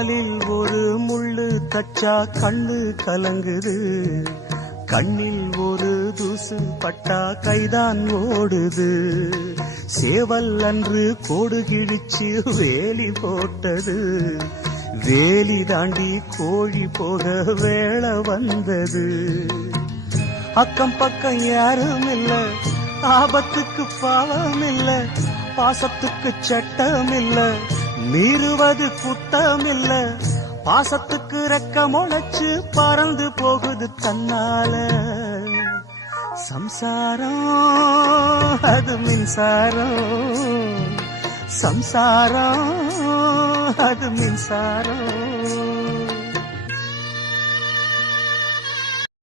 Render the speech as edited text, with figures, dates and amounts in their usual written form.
காலில் ஒரு முள்ளு தச்சா கண்ணு கலங்குது, கண்ணில் ஒரு தூசு பட்டா கைதான் ஓடுது. சேவல் அன்று கோடு கிழிச்சு வேலி போட்டது, வேலி தாண்டி கோழி போக வேளை வந்தது. அக்கம் பக்கம் யாரும் இல்ல, ஆபத்துக்கு பாவம் இல்ல, பாசத்துக்கு சட்டம் இல்ல, மீறுவது குத்தம் இல்ல. பாசத்துக்கு ரெக்க முளைச்சு பறந்து போகுது தன்னால. சம்சாரம் அது மின்சாரம், சம்சாரம் அது மின்சாரம்.